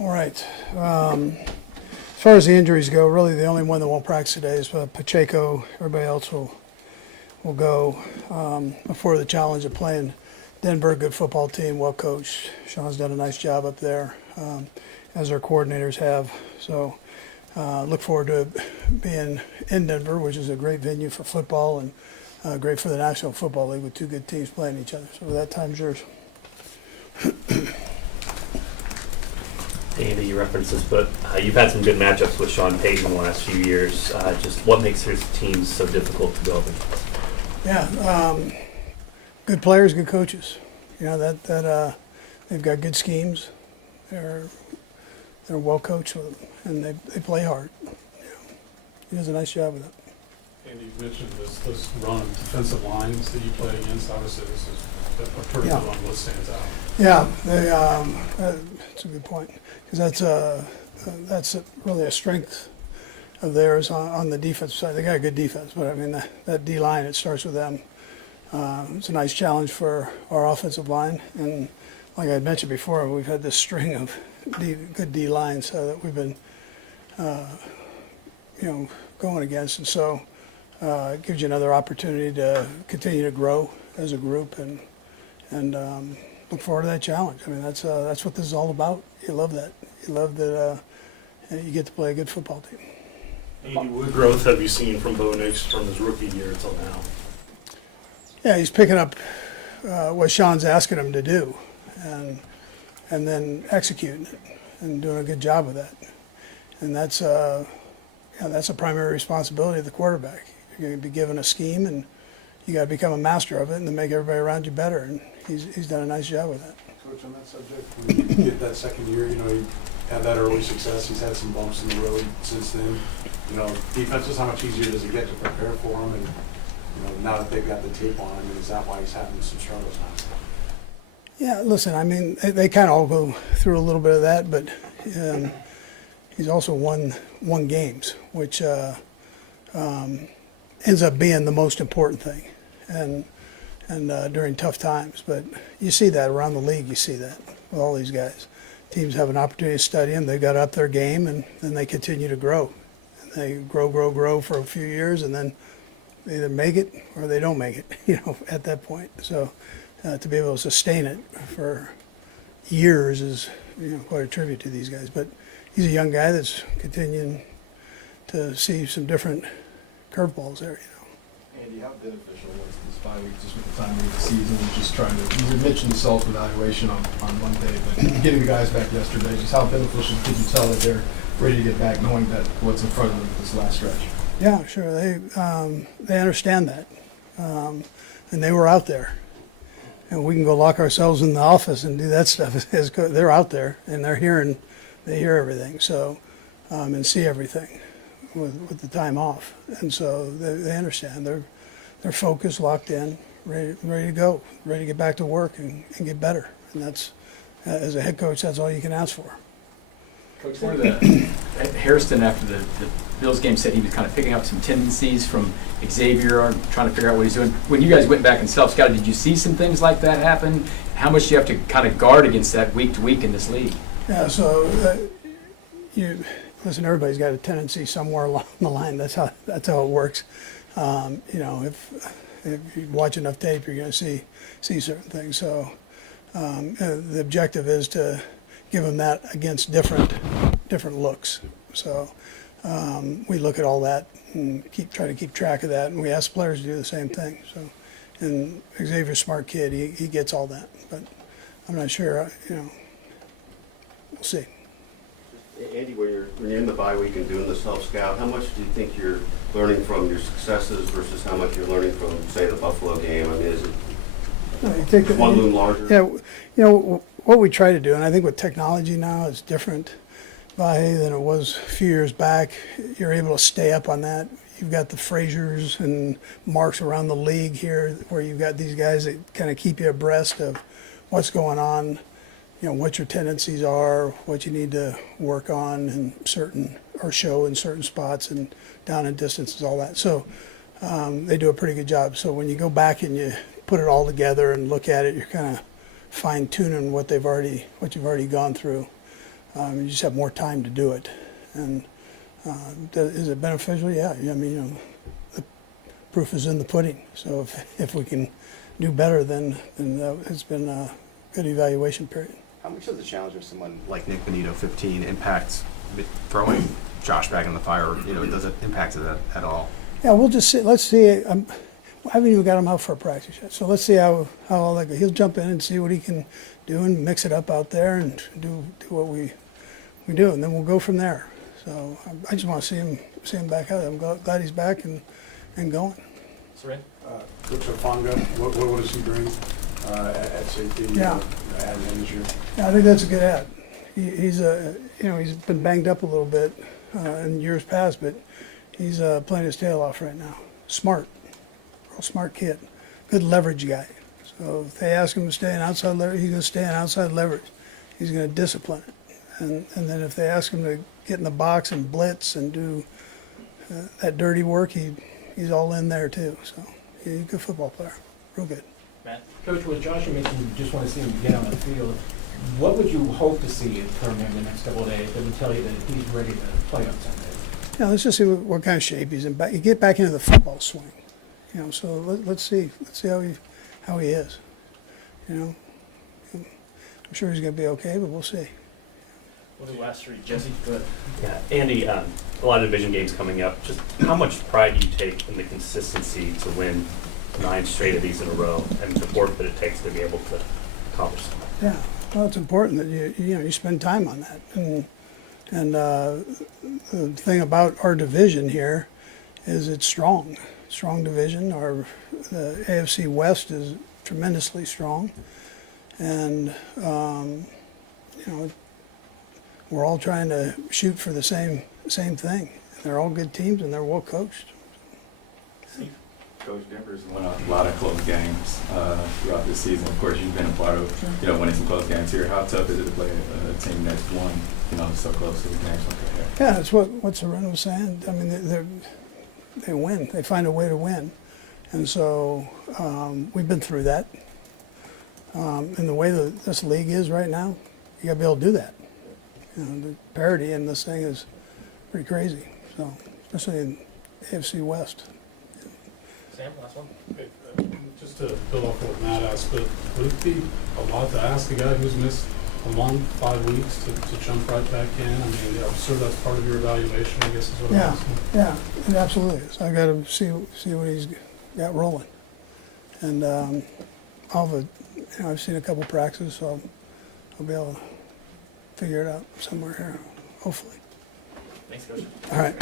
All right. As far as the injuries go, really the only one that won't practice today is Pacheco. Everybody else will go before the challenge of playing Denver. Good football team, well coached. Sean's done a nice job up there, as our coordinators have. So look forward to being in Denver, which is a great venue for football and great for the National Football League with two good teams playing each other. So that time's yours. Andy, you referenced this, but you've had some good matchups with Sean Payton in the last few years. Just what makes his teams so difficult to go up against? Yeah, good players, good coaches. You know that they've got good schemes. They're well coached with them, and they play hard. You know, he does a nice job with it. Andy, you mentioned this run defensive lines that you play against. Obviously, this is a perfect one. What stands out? Yeah, that's a good point, because that's really a strength of theirs on the defensive side. They got a good defense, but I mean that D line, it starts with them. It's a nice challenge for our offensive line, and like I mentioned before, we've had this string of good D lines that we've been going against, and so it gives you another opportunity to continue to grow as a group and look forward to that challenge. I mean, that's what this is all about. You love that. You love that you get to play a good football team. Andy, what growth have you seen from Bo Nix from his rookie year till now? Yeah, he's picking up what Sean's asking him to do, and then executing it and doing a good job with that. And that's a primary responsibility of the quarterback. You're going to be given a scheme, and you got to become a master of it, and then make everybody around you better. And he's done a nice job with that. Coach, on that subject, when you get that second year, you had that early success. He's had some bumps in the road since then. Defenses, how much easier does it get to prepare for him? And now that they've got the tape on him, is that why he's having some struggles now? Yeah, listen, I mean, they kind of all go through a little bit of that, but he's also won games, which ends up being the most important thing, and during tough times. But you see that around the league. You see that with all these guys. Teams have an opportunity to study them. They got up their game, and then they continue to grow. And they grow for a few years, and then they either make it or they don't make it. At that point. So to be able to sustain it for years is quite a tribute to these guys. But he's a young guy that's continuing to see some different curveballs there. Andy, how beneficial was this bye week just with the time of the season and just trying to, you mentioned the self-evaluation on Monday, but getting the guys back yesterday, just how beneficial could you tell that they're ready to get back knowing that what's in front of them this last stretch? Yeah, sure. They understand that. And they were out there. And we can go lock ourselves in the office and do that stuff. They're out there, and they hear everything, so and see everything with the time off. And so they understand. They're focused, locked in, ready to go, ready to get back to work and get better. And that's, as a head coach, that's all you can ask for. Coach, one of the Harrison after the Bills game said he was kind of picking up some tendencies from Xavier, trying to figure out what he's doing. When you guys went back and self-scouted, did you see some things like that happen? How much do you have to kind of guard against that week to week in this league? Yeah, so listen, everybody's got a tendency somewhere along the line. That's how it works. If you watch enough tape, you're going to see certain things. So the objective is to give them that against different looks. So we look at all that and try to keep track of that, and we ask players to do the same thing. So, and Xavier's a smart kid; he gets all that. But I'm not sure. We'll see. Andy, when you're in the bye week and doing the self-scout, how much do you think you're learning from your successes versus how much you're learning from, say, the Buffalo game? I mean, is it one loom larger? Yeah, what we try to do, and I think with technology now, it's different than it was a few years back. You're able to stay up on that. You've got the Frasers and Marks around the league here, where you've got these guys that kind of keep you abreast of what's going on. What your tendencies are, what you need to work on show in certain spots and down in distances, all that. So they do a pretty good job. So when you go back and you put it all together and look at it, you're kind of fine tuning what you've already gone through. You just have more time to do it. And is it beneficial? Yeah. I mean, you know, the proof is in the pudding. So if we can do better, then it's been a good evaluation period. How much does the challenge of someone like Nick Benito, 15, impact throwing Josh back in the fire? You know, does it impact it at all? Yeah, we'll just see. Let's see. I haven't even got him out for a practice yet. So let's see how all that goes. He'll jump in and see what he can do and mix it up out there and do what we do, and then we'll go from there. So I just want to see him back out. I'm glad he's back and going. Coach Ofonga, what does he bring at safety? Yeah. Adding in this year? Yeah, I think that's a good add. He's he's been banged up a little bit in years past, but he's playing his tail off right now. Smart, real smart kid, good leverage guy. So if they ask him to stay in outside leverage, he's going to stay in outside leverage. He's going to discipline it, and then if they ask him to get in the box and blitz and do that dirty work, he's all in there too. So he's a good football player, real good. Coach, with Josh, you mentioned you just want to see him get on the field. What would you hope to see from him the next couple of days that would tell you that he's ready to play on Sunday? Yeah, let's just see what kind of shape he's in. You get back into the football swing, you know. So let's see how he is. You know, I'm sure he's going to be okay, but we'll see. What are the last three, Jesse? Go ahead. Yeah, Andy, a lot of division games coming up. Just how much pride do you take in the consistency to win 9 straight of these in a row, and the work that it takes to be able to accomplish something? Yeah, well, it's important that you spend time on that. And the thing about our division here is it's strong division. The AFC West is tremendously strong, and we're all trying to shoot for the same thing. They're all good teams and they're well coached. Coach, Denver's won a lot of close games throughout this season. Of course, you've been a part of, winning some close games here. How tough is it to play a team that's won, so close to the games like that? Yeah, that's what Serena was saying. I mean, they win. They find a way to win, and so we've been through that. And the way that this league is right now, you got to be able to do that. The parity in this thing is pretty crazy. So, especially in AFC West. Sam, last one. Okay, just to build off what Matt asked, but would it be a lot to ask a guy who's missed a month, 5 weeks to jump right back in? I mean, I'm sure that's part of your evaluation, I guess is what I'm asking. Yeah, it absolutely is. I got to see what he's got rolling, and I've seen a couple practices, so I'll be able to figure it out somewhere here, hopefully. Thanks, Coach. All right.